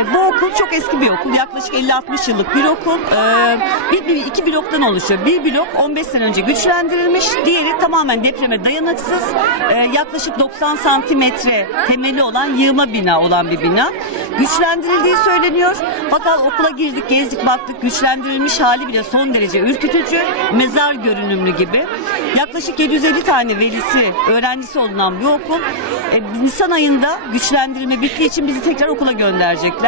okul çok eski bir okul. Yaklaşık 50-60 yıllık bir okul. Ee, bir, bir- iki bloktan oluşuyor. Bir blok 15 sene önce güçlendirilmiş. Diğeri tamamen depreme dayanıksız. Ee, yaklaşık 90 santimetre temeli olan yığma bina olan bir bina. Güçlendirildiği söyleniyor. Fakat okula girdik, gezdik, baktık. Güçlendirilmiş hali bile son derece ürkütücü. Mezar görünümlü gibi. Yaklaşık 750 tane velisi, öğrencisi olunan bir okul. Ee, Nisan ayında güçlendirme bittiği için bizi tekrar okula gönderecekler.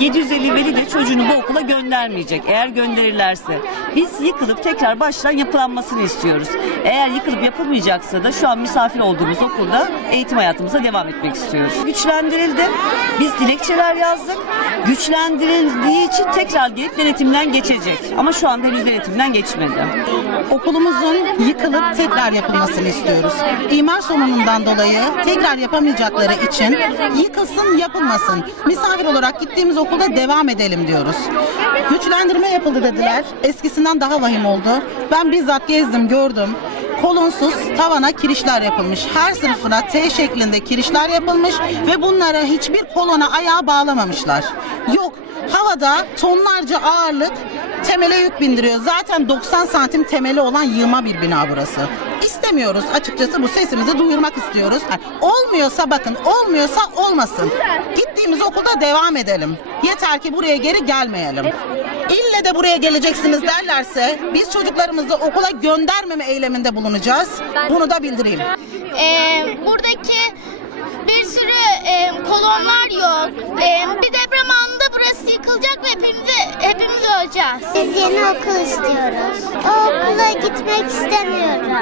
750 veli de çocuğunu bu okula göndermeyecek. Eğer gönderirlerse. Biz yıkılıp tekrar baştan yapılanmasını istiyoruz. Eğer yıkılıp yapılmayacaksa da şu an misafir olduğumuz okulda eğitim hayatımıza devam etmek istiyoruz. Güçlendirildi. Biz dilekçeler yazdık. Güçlendirildiği için tekrar gelip denetimden geçecek. Ama şu anda henüz denetimden geçmedi. Okulumuzun yıkılıp tekrar yapılmasını istiyoruz. İmar sorunundan dolayı tekrar yapamayacakları için yıkılsın yapılmasın. Misafir olarak gittiğimiz okulda devam edelim diyoruz. Güçlendirme yapıldı dediler. Eskisinden daha vahim oldu. Ben bizzat gezdim gördüm. Kolonsuz tavana kirişler yapılmış. Her sınıfına T şeklinde kirişler yapılmış ve bunlara hiçbir kolona ayağı bağlamamışlar. Yok havada tonlarca ağırlık temele yük bindiriyor. Zaten 90 santim temeli olan yığma bir bina burası. İstemiyoruz açıkçası bu sesimizi duyurmak istiyoruz. Olmuyorsa bakın olmuyorsa olmasın. Gittiğimiz okulda devam edelim. Yeter ki buraya geri gelmeyelim. İlle de buraya geleceksiniz derlerse biz çocuklarımızı okula göndermeme eyleminde bulunacağız. Bunu da bildireyim. Ee, buradaki bir sürü e, kolonlar yok. Ee, ve hepimiz, hepimiz öleceğiz. Biz yeni okul istiyoruz. O okula gitmek istemiyorum.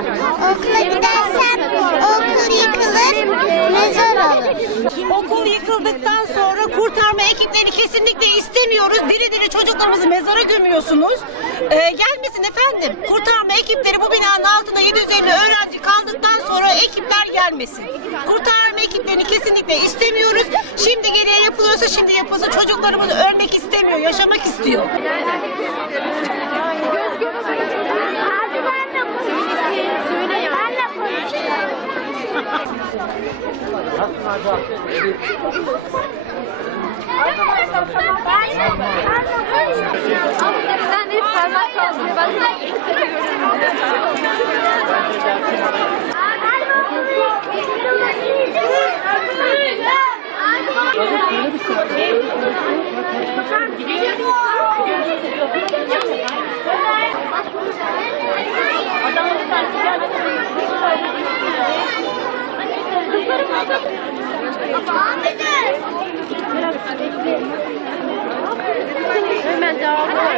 Okula gidersem okul yıkılır, mezar olur. Okul yıkıldıktan sonra kurtarma ekiplerini kesinlikle istemiyoruz. Diri diri çocuklarımızı mezara gömüyorsunuz. Ee, gelmesin efendim. Kurtarma ekipleri bu binanın altında 750 öğrenci kaldıktan sonra gelmesin. Kurtarma ekiplerini kesinlikle istemiyoruz. Şimdi gereği yapılıyorsa şimdi yapılsın. Çocuklarımız ölmek istemiyor, yaşamak istiyor. Kaldırıyor. Ben Hemen devamı var.